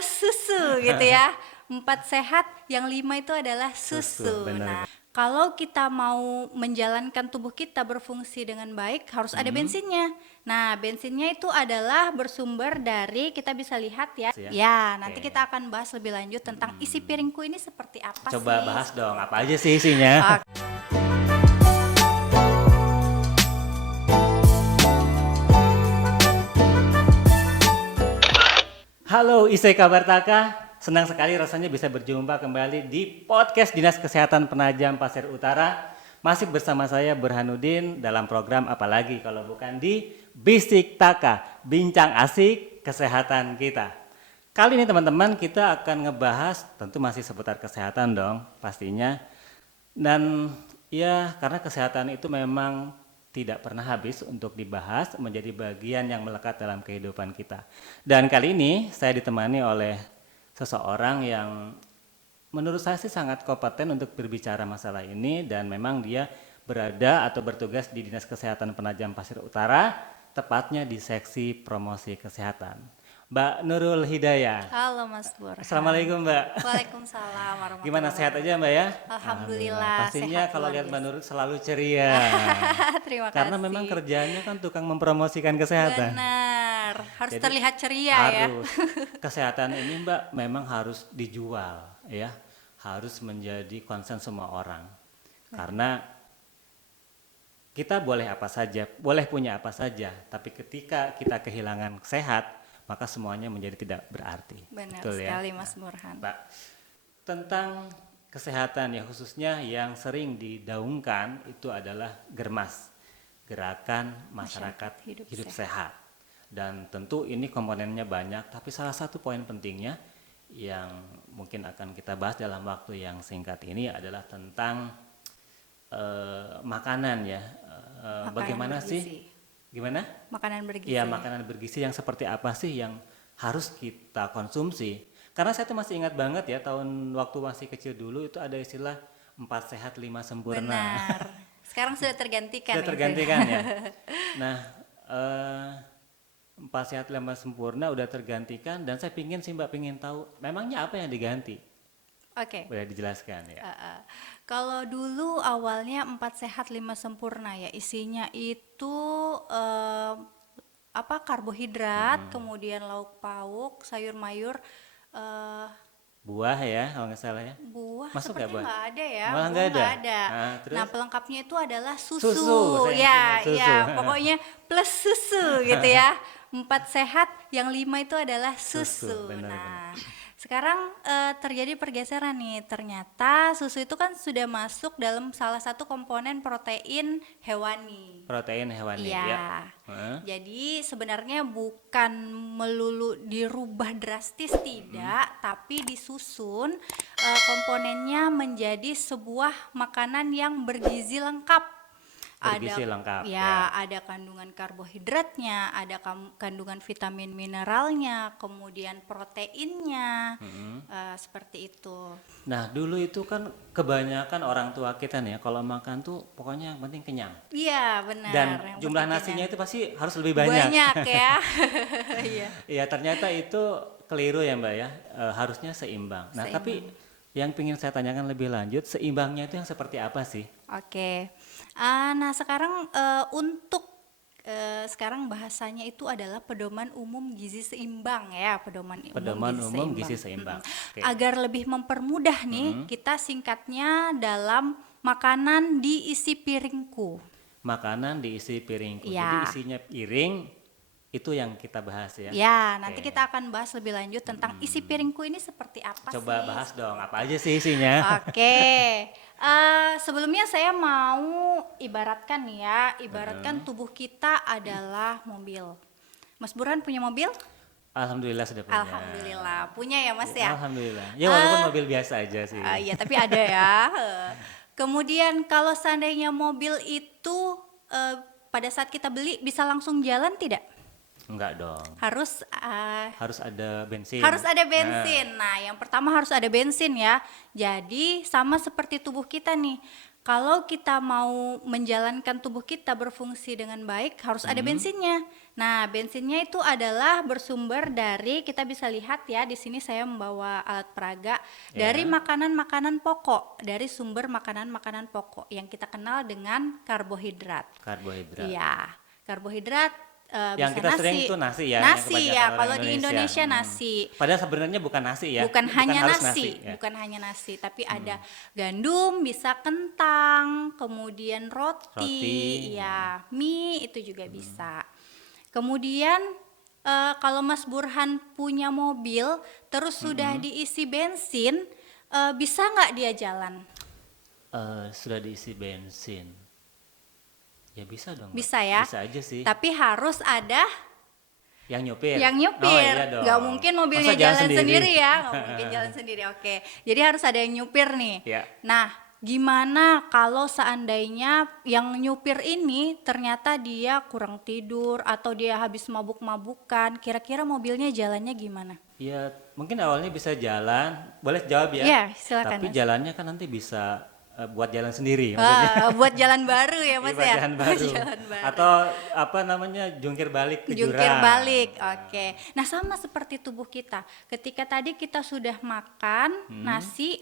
plus susu gitu ya. 4 sehat, yang 5 itu adalah susu. Benar. Nah, kalau kita mau menjalankan tubuh kita berfungsi dengan baik, harus ada bensinnya. Nah, bensinnya itu adalah bersumber dari, kita bisa lihat ya. Ya. Ya, nanti Oke. kita akan bahas lebih lanjut tentang isi piringku ini seperti apa Coba sih. bahas dong, apa aja sih isinya? Oke. Halo Isai Kabar Taka, senang sekali rasanya bisa berjumpa kembali di podcast Dinas Kesehatan Penajam Pasir Utara. Masih bersama saya Burhanuddin dalam program apalagi kalau bukan di Bisik Taka, bincang asik kesehatan kita. Kali ini teman-teman kita akan ngebahas, tentu masih seputar kesehatan dong pastinya. Dan ya karena kesehatan itu memang tidak pernah habis untuk dibahas, menjadi bagian yang melekat dalam kehidupan kita. Dan kali ini saya ditemani oleh seseorang yang menurut saya sih sangat kompeten untuk berbicara masalah ini, dan memang dia berada atau bertugas di Dinas Kesehatan Penajam Pasir Utara, tepatnya di seksi promosi kesehatan. Mbak Nurul Hidayah. Halo Mas Burhan. Assalamualaikum Mbak. Waalaikumsalam warahmatullahi Gimana, sehat wabarakatuh. aja Mbak ya? Alhamdulillah, Pastinya sehat kalau luar lihat Mbak biasa. Nurul selalu ceria. Terima Karena kasih. memang kerjanya kan tukang mempromosikan kesehatan. Benar, harus Jadi, terlihat ceria ya. Harus. Kesehatan ini Mbak memang harus dijual ya. Harus menjadi concern semua orang. Karena kita boleh apa saja, boleh punya apa saja, tapi ketika kita kehilangan sehat, maka semuanya menjadi tidak berarti. Benar Betul ya? sekali Mas Burhan. Mbak, tentang kesehatan ya, khususnya yang sering digaungkan itu adalah GERMAS, Gerakan Masyarakat Hidup Sehat. Dan tentu ini komponennya banyak, tapi salah satu poin pentingnya yang mungkin akan kita bahas dalam waktu yang singkat ini adalah tentang makanan ya. Makanan Bagaimana bergizi. sih? Gimana? Makanan bergizi. Iya, makanan bergizi yang seperti apa sih yang harus kita konsumsi? Karena saya tuh masih ingat banget ya, tahun waktu masih kecil dulu itu ada istilah 4 sehat 5 sempurna. Benar. Sekarang sudah tergantikan. Sudah tergantikan ya. Nah, 4 sehat 5 sempurna udah tergantikan, dan saya pingin sih Mbak, pingin tahu memangnya apa yang diganti? Oke. Boleh dijelaskan ya? Kalau dulu awalnya 4 sehat 5 sempurna ya, isinya itu karbohidrat, kemudian lauk pauk, sayur mayur, Buah ya kalau nggak salah ya. buah Masuk nggak sepertinya buah? nggak ada ya. Malah Buah nggak ada? nggak ada. Nah, terus? Nah, pelengkapnya itu adalah Susu, susu. saya Ya, ingat susu. ya, pokoknya plus susu gitu ya. 4 sehat, yang 5 itu adalah susu. benar, Nah, sekarang terjadi pergeseran nih. Ternyata susu itu kan sudah masuk dalam salah satu komponen protein hewani. Protein hewani Iya. ya. Heeh. Jadi sebenarnya bukan melulu dirubah drastis, tidak, tapi disusun komponennya menjadi sebuah makanan yang bergizi lengkap. Bergizi lengkap, ya, ada kandungan karbohidratnya, ada kandungan vitamin mineralnya, kemudian proteinnya, seperti itu. Nah, dulu itu kan kebanyakan orang tua kita nih ya, kalau makan tuh pokoknya yang penting kenyang. Iya, benar. Dan yang jumlah penting nasinya kenyang. itu pasti harus lebih banyak. Banyak ya. Iya. Iya, ternyata itu keliru ya Mbak ya. Harusnya seimbang. Nah, tapi yang ingin saya tanyakan lebih lanjut, seimbangnya itu yang seperti apa sih? Oke. Nah sekarang untuk sekarang bahasanya itu adalah pedoman umum gizi seimbang ya, pedoman Umum gizi seimbang. Oke. Agar lebih mempermudah nih, kita singkatnya dalam makanan diisi piringku. Makanan diisi piringku. Ya. Jadi isinya piring itu yang kita bahas ya. Ya, nanti Oke. kita akan bahas lebih lanjut tentang isi piringku ini seperti apa Coba sih. bahas dong, apa aja sih isinya? Oke, sebelumnya saya mau ibaratkan nih ya, ibaratkan tubuh kita adalah mobil. Mas Burhan punya mobil? Alhamdulillah sudah punya. Alhamdulillah, punya ya Mas ya? Alhamdulillah. Ya walaupun mobil biasa aja sih. Iya, tapi ada ya. Kemudian kalau seandainya mobil itu pada saat kita beli bisa langsung jalan tidak? Enggak dong. Harus Harus ada bensin. Harus ada bensin. Nah, yang pertama harus ada bensin ya. Jadi sama seperti tubuh kita nih. Kalau kita mau menjalankan tubuh kita berfungsi dengan baik, harus ada bensinnya. Nah, bensinnya itu adalah bersumber dari, kita bisa lihat ya, di sini saya membawa alat peraga, dari Ya. makanan-makanan pokok, dari sumber makanan-makanan pokok yang kita kenal dengan karbohidrat. Karbohidrat. Iya, karbohidrat Yang bisa kita sering nasi. itu nasi ya, yang Nasi kebanyakan ya, orang kalau di Indonesia Hmm. nasi. Padahal sebenarnya bukan nasi ya. Bukan hanya harus nasi, ya. bukan hanya nasi, tapi ada gandum, bisa kentang, kemudian roti, Roti. ya, mie itu juga bisa. Kemudian kalau Mas Burhan punya mobil, terus sudah diisi bensin, bisa nggak dia jalan? Sudah diisi bensin. Ya bisa dong, Mbak. Bisa ya. Bisa aja sih. Tapi harus ada Yang nyupir. yang Oh, nyupir. iya dong. Nggak mungkin mobilnya Masa jalan sendiri ya, nggak mungkin jalan sendiri. Oke, jadi harus ada yang nyupir nih. Ya. Nah, gimana kalau seandainya yang nyupir ini ternyata dia kurang tidur atau dia habis mabuk-mabukan, kira-kira mobilnya jalannya gimana? Ya, mungkin awalnya bisa jalan. Boleh jawab ya? Iya, silakan, Tapi Mas. jalannya kan nanti bisa buat jalan sendiri maksudnya. Buat jalan baru ya, Mas Buat ya. jalan baru. Jalan baru. Atau apa namanya? Jungkir balik ke Jungkir jurang. balik, oke. Nah, sama seperti tubuh kita. Ketika tadi kita sudah makan nasi,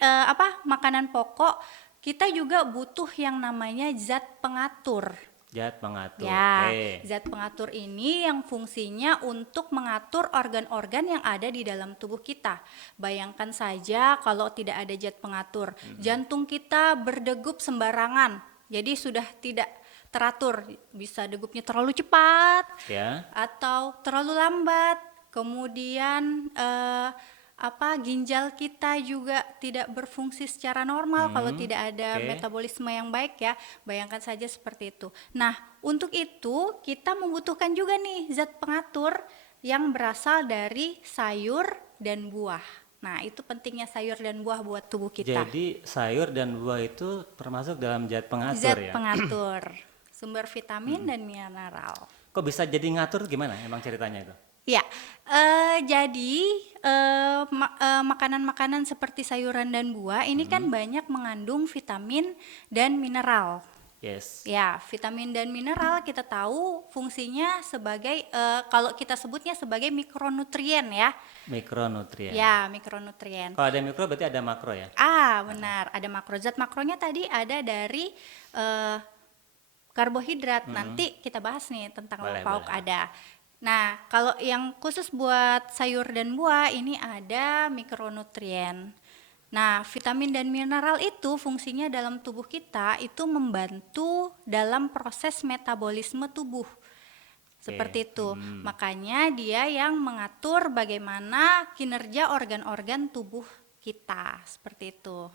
makanan pokok, kita juga butuh yang namanya zat pengatur. Zat pengatur. Ya, Oke. zat pengatur ini yang fungsinya untuk mengatur organ-organ yang ada di dalam tubuh kita. Bayangkan saja kalau tidak ada zat pengatur, jantung kita berdegup sembarangan. Jadi sudah tidak teratur, bisa degupnya terlalu cepat Ya. atau terlalu lambat. Kemudian ginjal kita juga tidak berfungsi secara normal kalau tidak ada oke. metabolisme yang baik ya. Bayangkan saja seperti itu. Nah, untuk itu kita membutuhkan juga nih zat pengatur yang berasal dari sayur dan buah. Nah, itu pentingnya sayur dan buah buat tubuh kita. Jadi sayur dan buah itu termasuk dalam zat pengatur Zat ya? pengatur, sumber vitamin dan mineral. Kok bisa jadi ngatur gimana emang ceritanya itu? Ya, jadi makanan-makanan seperti sayuran dan buah ini kan banyak mengandung vitamin dan mineral. Yes. Ya, vitamin dan mineral kita tahu fungsinya sebagai kalau kita sebutnya sebagai mikronutrien ya. Mikronutrien. Ya, mikronutrien. Kalau ada mikro berarti ada makro ya? Benar, ada makro. Zat makronya tadi ada dari karbohidrat. Nanti kita bahas nih tentang Boleh, lauk pauk boleh. ada. Nah, kalau yang khusus buat sayur dan buah ini ada mikronutrien. Nah, vitamin dan mineral itu fungsinya dalam tubuh kita itu membantu dalam proses metabolisme tubuh. Seperti itu. Makanya dia yang mengatur bagaimana kinerja organ-organ tubuh kita. Seperti itu.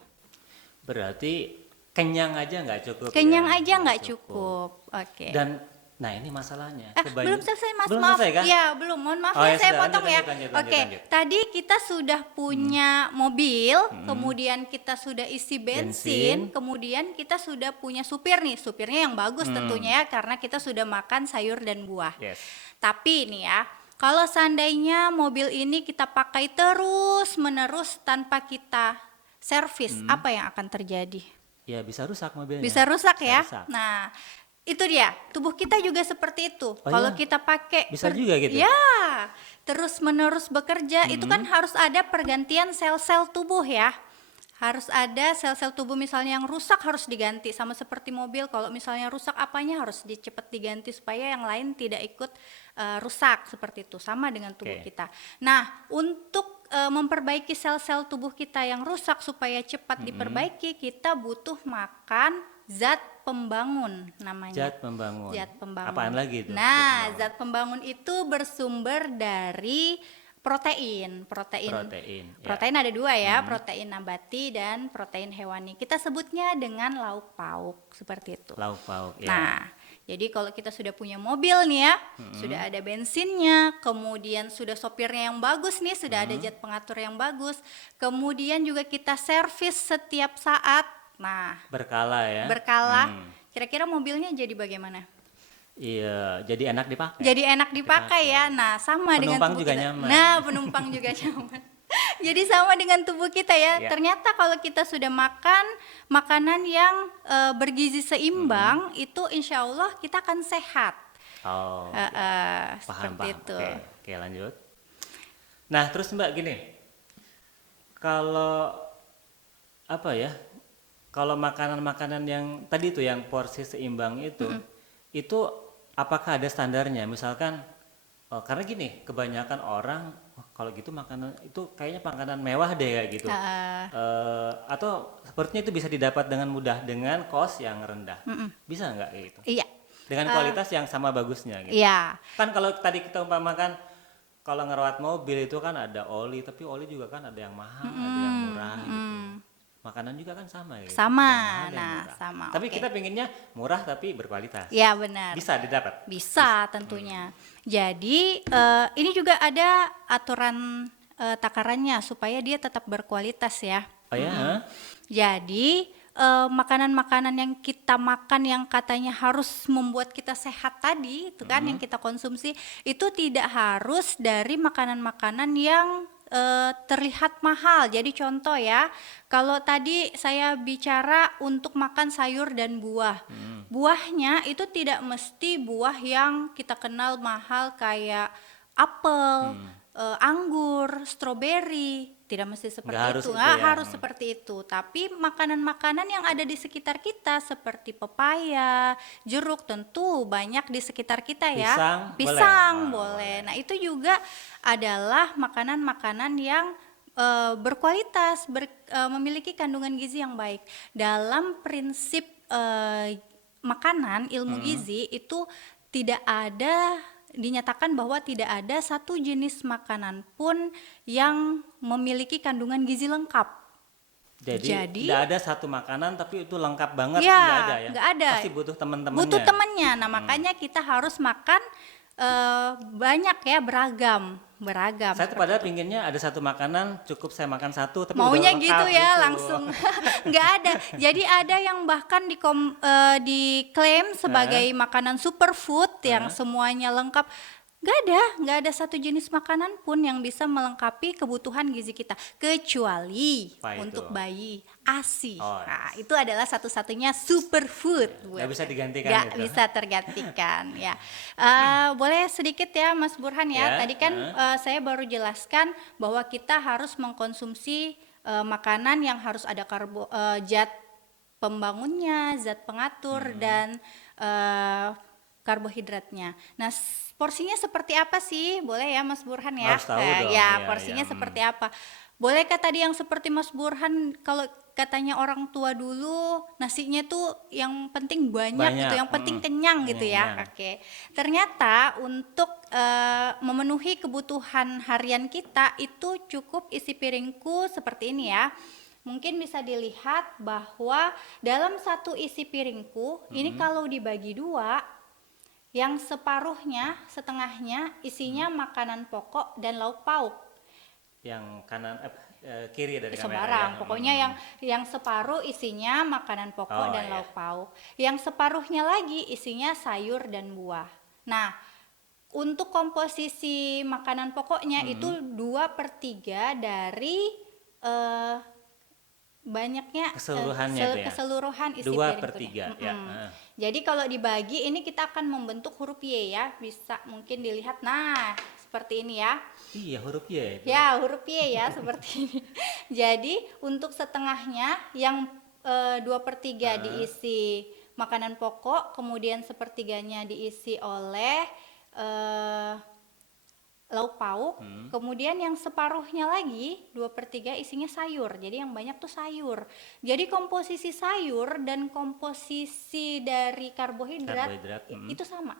Berarti kenyang aja nggak cukup. Kenyang ya? aja nggak cukup. Oke. Dan nah ini masalahnya. Belum selesai Mas, Belum maaf. selesai kan? Iya, belum. Mohon maaf Oh, ya, ya saya sudah, potong ya. lanjut, Oke, lanjut. tadi kita sudah punya mobil, kemudian kita sudah isi bensin, kemudian kita sudah punya supir nih. Supirnya yang bagus tentunya ya, karena kita sudah makan sayur dan buah. Yes. Tapi nih ya, kalau seandainya mobil ini kita pakai terus-menerus tanpa kita servis, apa yang akan terjadi? Ya bisa rusak mobilnya. Bisa rusak ya. rusak. Nah, itu dia. Tubuh kita juga seperti itu. Oh Kalau iya? kita pakai Bisa juga gitu? Ya, terus-menerus bekerja, itu kan harus ada pergantian sel-sel tubuh ya. Harus ada sel-sel tubuh misalnya yang rusak harus diganti, sama seperti mobil. Kalau misalnya rusak apanya harus cepat diganti supaya yang lain tidak ikut rusak, seperti itu. Sama dengan tubuh Oke. kita. Nah, untuk memperbaiki sel-sel tubuh kita yang rusak supaya cepat diperbaiki, kita butuh makan zat pembangun namanya. Zat pembangun. Zat pembangun. Apaan lagi itu? Nah, zat pembangun itu bersumber dari protein. Protein. ya. Protein ada dua ya, protein nabati dan protein hewani. Kita sebutnya dengan lauk pauk, seperti itu. Lauk pauk. Ya. Nah, jadi kalau kita sudah punya mobil nih ya, sudah ada bensinnya, kemudian sudah sopirnya yang bagus nih, sudah ada zat pengatur yang bagus, kemudian juga kita servis setiap saat. Nah, Berkala ya. berkala, kira-kira mobilnya jadi bagaimana? Iya, jadi enak dipakai. Jadi enak dipakai ya. Nah, sama dengan Penumpang tubuh juga kita. nyaman. Nah, penumpang juga nyaman. Jadi sama dengan tubuh kita ya. Ya. Ternyata kalau kita sudah makan makanan yang bergizi seimbang, itu insya Allah kita akan sehat. Oh, oke. Paham, Seperti paham. itu. Oke, lanjut. Nah, terus Mbak gini, kalau apa ya? Kalau makanan-makanan yang tadi itu yang porsi seimbang itu apakah ada standarnya? Misalkan, karena gini, kebanyakan orang, "Wah, kalau gitu makanan itu kayaknya makanan mewah deh kayak gitu." Heeh. Atau sepertinya itu bisa didapat dengan mudah dengan kos yang rendah. Bisa nggak kayak gitu? Iya. Dengan kualitas yang sama bagusnya gitu. Iya. Kan kalau tadi kita umpamakan kalau ngerawat mobil itu kan ada oli, tapi oli juga kan ada yang mahal, ada yang murah gitu. Makanan juga kan sama ya, gitu. Sama. Ada yang mahal, ada yang Nah, murah. sama. Tapi Oke. kita pengennya murah tapi berkualitas. Ya, benar. Bisa didapat. Bisa tentunya. Jadi ini juga ada aturan takarannya supaya dia tetap berkualitas ya. Oh ya? Hah? Jadi makanan-makanan yang kita makan yang katanya harus membuat kita sehat tadi itu kan yang kita konsumsi itu tidak harus dari makanan-makanan yang terlihat mahal. Jadi contoh ya, kalau tadi saya bicara untuk makan sayur dan buah. Buahnya itu tidak mesti buah yang kita kenal mahal kayak apel, anggur, stroberi, tidak mesti Nggak seperti harus itu, itu nggak ya. harus seperti itu. Tapi makanan-makanan yang ada di sekitar kita seperti pepaya, jeruk tentu banyak di sekitar kita ya. Pisang, Pisang boleh? Oh, boleh. Nah itu juga adalah makanan-makanan yang berkualitas, memiliki kandungan gizi yang baik. Dalam prinsip makanan, ilmu gizi itu tidak ada dinyatakan bahwa tidak ada satu jenis makanan pun yang memiliki kandungan gizi lengkap. Jadi tidak ada satu makanan tapi itu lengkap banget, Ya, nggak ada ya? nggak ada. Pasti butuh teman-temannya. Butuh temennya. Nah, makanya kita harus makan banyak ya, beragam. Saya tuh padahal pinginnya ada satu makanan cukup saya makan satu tapi Maunya udah lengkap gitu ya gitu. langsung. Nggak ada. Jadi ada yang bahkan diklaim sebagai makanan superfood yang semuanya lengkap. Nggak ada satu jenis makanan pun yang bisa melengkapi kebutuhan gizi kita kecuali Apa itu? untuk bayi ASI. Oh, Nah, itu adalah satu-satunya superfood. Nggak bisa digantikan Nggak itu. bisa tergantikan ya. Boleh sedikit ya Mas Burhan ya. Ya, Tadi kan saya baru jelaskan bahwa kita harus mengkonsumsi makanan yang harus ada zat pembangunnya, zat pengatur dan karbohidratnya. Nah, porsinya seperti apa sih? Boleh ya Mas Burhan ya? Harus tahu dong, Ya, iya, porsinya iya. seperti apa? Bolehkah tadi yang seperti Mas Burhan kalau katanya orang tua dulu nasinya tuh yang penting banyak gitu, yang penting kenyang gitu ya. Kenyang. Oke. Ternyata untuk memenuhi kebutuhan harian kita itu cukup isi piringku seperti ini ya. Mungkin bisa dilihat bahwa dalam satu isi piringku ini kalau dibagi dua, yang separuhnya, setengahnya isinya makanan pokok dan lauk pauk. Yang kanan kiri dari kamera Sembarang, ya. pokoknya yang separuh isinya makanan pokok Oh, dan iya. lauk pauk. Yang separuhnya lagi isinya sayur dan buah. Nah, untuk komposisi makanan pokoknya itu 2/3 dari banyaknya Keseluruhannya itu ya? keseluruhan isi 2/3 piringku nih. ya. Jadi kalau dibagi ini kita akan membentuk huruf Y ya, bisa mungkin dilihat. Nah, seperti ini ya. Iya, huruf Y itu. Ya, huruf Y ya seperti ini. Jadi untuk setengahnya yang 2/3 diisi makanan pokok, kemudian sepertiganya diisi oleh lauk pauk, kemudian yang separuhnya lagi 2/3 isinya sayur. Jadi yang banyak tuh sayur. Jadi komposisi sayur dan komposisi dari karbohidrat itu sama.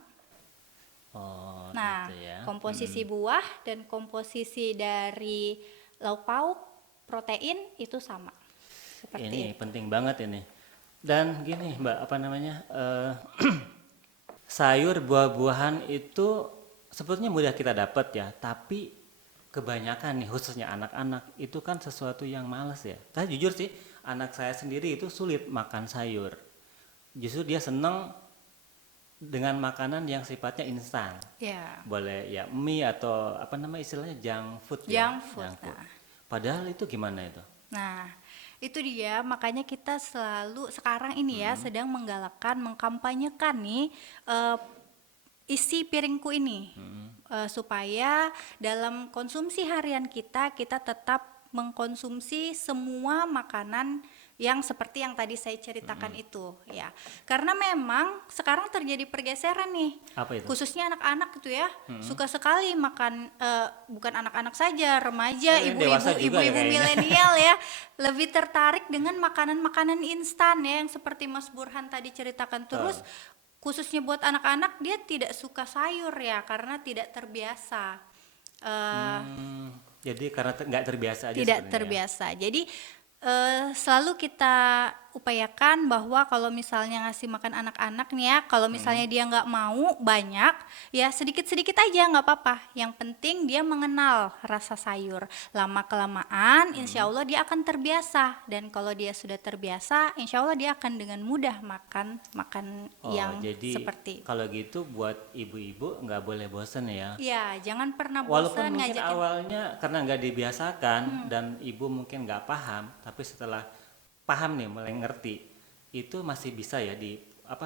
Oh, Nah, gitu ya. komposisi buah dan komposisi dari lauk pauk, protein itu sama. Seperti Ini itu. penting banget ini. Dan gini, Mbak, apa namanya? Sayur, buah-buahan itu sebetulnya mudah kita dapat ya, tapi kebanyakan nih khususnya anak-anak itu kan sesuatu yang males ya. Tapi jujur sih, anak saya sendiri itu sulit makan sayur. Justru dia seneng dengan makanan yang sifatnya instan. Ya. Boleh ya mie atau apa nama istilahnya junk food ya. Junk food, nah. Padahal itu gimana itu? Nah, itu dia makanya kita selalu sekarang ini ya sedang menggalakkan, mengkampanyekan nih isi piringku ini. Supaya dalam konsumsi harian kita tetap mengkonsumsi semua makanan yang seperti yang tadi saya ceritakan itu ya. Karena memang sekarang terjadi pergeseran nih, Apa itu? khususnya anak-anak gitu ya, suka sekali makan, bukan anak-anak saja, remaja, Dewasa ibu-ibu, juga ya ibu-ibu kayaknya. milenial ya, lebih tertarik dengan makanan-makanan instan ya, yang seperti Mas Burhan tadi ceritakan. Terus khususnya buat anak-anak, dia tidak suka sayur ya, karena tidak terbiasa. Jadi karena nggak terbiasa aja Tidak sebenarnya. terbiasa. Jadi selalu kita upayakan bahwa kalau misalnya ngasih makan anak-anak nih ya, kalau misalnya dia nggak mau banyak, ya sedikit-sedikit aja nggak apa-apa. Yang penting dia mengenal rasa sayur. Lama kelamaan, insya Allah dia akan terbiasa. Dan kalau dia sudah terbiasa, insya Allah dia akan dengan mudah makan yang Jadi seperti. kalau gitu buat ibu-ibu nggak boleh bosen ya. Ya, jangan pernah Walaupun bosan mungkin ngajakin. awalnya karena nggak dibiasakan dan ibu mungkin nggak paham, tapi setelah paham nih, mulai ngerti, itu masih bisa ya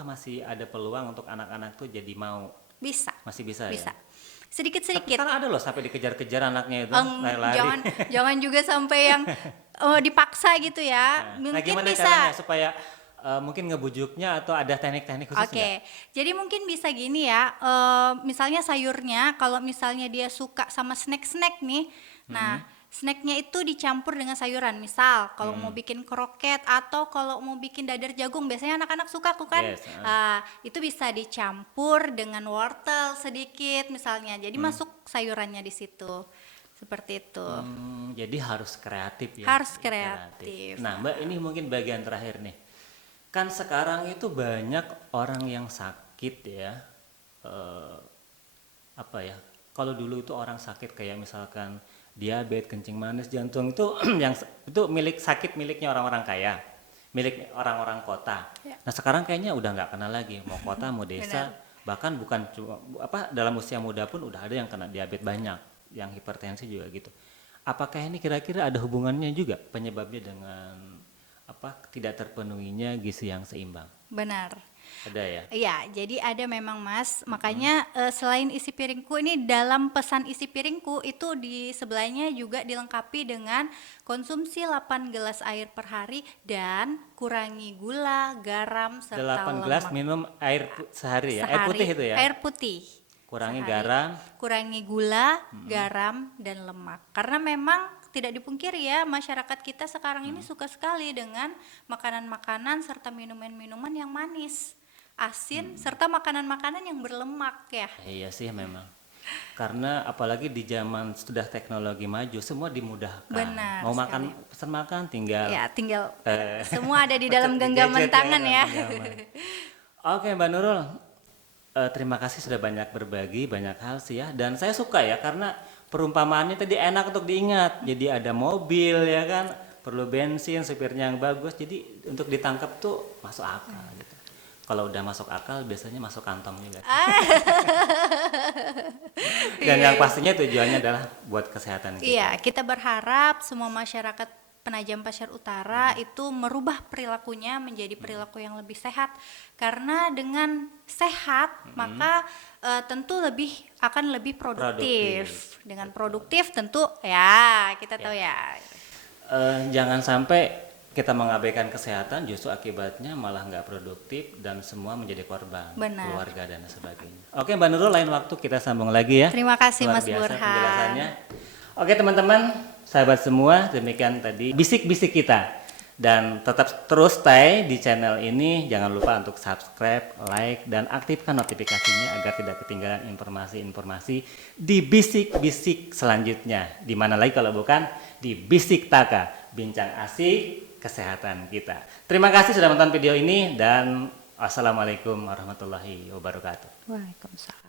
masih ada peluang untuk anak-anak tuh jadi mau, Bisa, masih bisa bisa. ya. Tapi Sedikit-sedikit. kan ada loh sampai dikejar-kejar anaknya itu lari-lari. Jangan juga sampai yang dipaksa gitu ya. Nah, Mungkin gimana bisa. caranya supaya mungkin ngebujuknya atau ada teknik-teknik khusus Oke, nggak? jadi mungkin bisa gini ya. Misalnya sayurnya, kalau misalnya dia suka sama snack-snack nih, nah snacknya itu dicampur dengan sayuran. Misal kalau mau bikin kroket atau kalau mau bikin dadar jagung, biasanya anak-anak suka tuh kan. Yes, Itu bisa dicampur dengan wortel sedikit misalnya. Jadi masuk sayurannya di situ. Seperti itu. Jadi harus kreatif ya. Harus kreatif. Nah, Mbak, ini mungkin bagian terakhir nih. Kan sekarang itu banyak orang yang sakit ya. Apa ya? Kalau dulu itu orang sakit kayak misalkan diabetes, kencing manis, jantung itu itu sakit miliknya orang-orang kaya, milik orang-orang kota. Ya. Nah, sekarang kayaknya udah nggak kenal lagi, mau kota mau desa, bahkan bukan cuma dalam usia muda pun udah ada yang kena diabetes banyak, yang hipertensi juga gitu. Apakah ini kira-kira ada hubungannya juga penyebabnya dengan tidak terpenuhinya gizi yang seimbang? Benar. Ada ya? Iya, jadi ada memang Mas. Makanya selain isi piringku ini, dalam pesan isi piringku itu di sebelahnya juga dilengkapi dengan konsumsi 8 gelas air per hari dan kurangi gula, garam serta 8 gelas lemak minum air sehari ya? Air sehari. putih itu ya? Air putih. Kurangi Sehari. garam. Kurangi gula, garam dan lemak. Karena memang tidak dipungkiri ya, masyarakat kita sekarang ini suka sekali dengan makanan-makanan serta minuman-minuman yang manis, asin, serta makanan-makanan yang berlemak ya. Iya sih memang. Karena apalagi di zaman sudah teknologi maju, semua dimudahkan. Benar Mau sekali. makan, pesan makan tinggal Ya, tinggal semua ada di dalam genggaman gadget tangan ya. genggaman. Oke, Mbak Nurul, terima kasih sudah banyak berbagi banyak hal sih ya. Dan saya suka ya karena perumpamaannya tadi enak untuk diingat. Jadi ada mobil ya kan, perlu bensin, supirnya yang bagus. Jadi untuk ditangkap tuh masuk akal gitu. Kalau udah masuk akal biasanya masuk kantong juga. Dan yang pastinya tujuannya adalah buat kesehatan kita. Iya, kita berharap semua masyarakat Penajam Pasir Utara itu merubah perilakunya menjadi perilaku yang lebih sehat. Karena dengan sehat maka tentu akan lebih produktif. Dengan produktif tentu ya kita tahu ya. Jangan sampai kita mengabaikan kesehatan, justru akibatnya malah nggak produktif dan semua menjadi korban. Benar. Keluarga dan sebagainya. Oke, Mbak Nurul, lain waktu kita sambung lagi ya. Terima kasih Luar Mas biasa Burhan. penjelasannya. Oke teman-teman, sahabat semua, demikian tadi bisik-bisik kita. Dan tetap terus stay di channel ini, jangan lupa untuk subscribe, like, dan aktifkan notifikasinya agar tidak ketinggalan informasi-informasi di bisik-bisik selanjutnya. Di mana lagi kalau bukan di Bisik Taka, bincang asik kesehatan kita. Terima kasih sudah menonton video ini dan wassalamualaikum warahmatullahi wabarakatuh. Waalaikumsalam.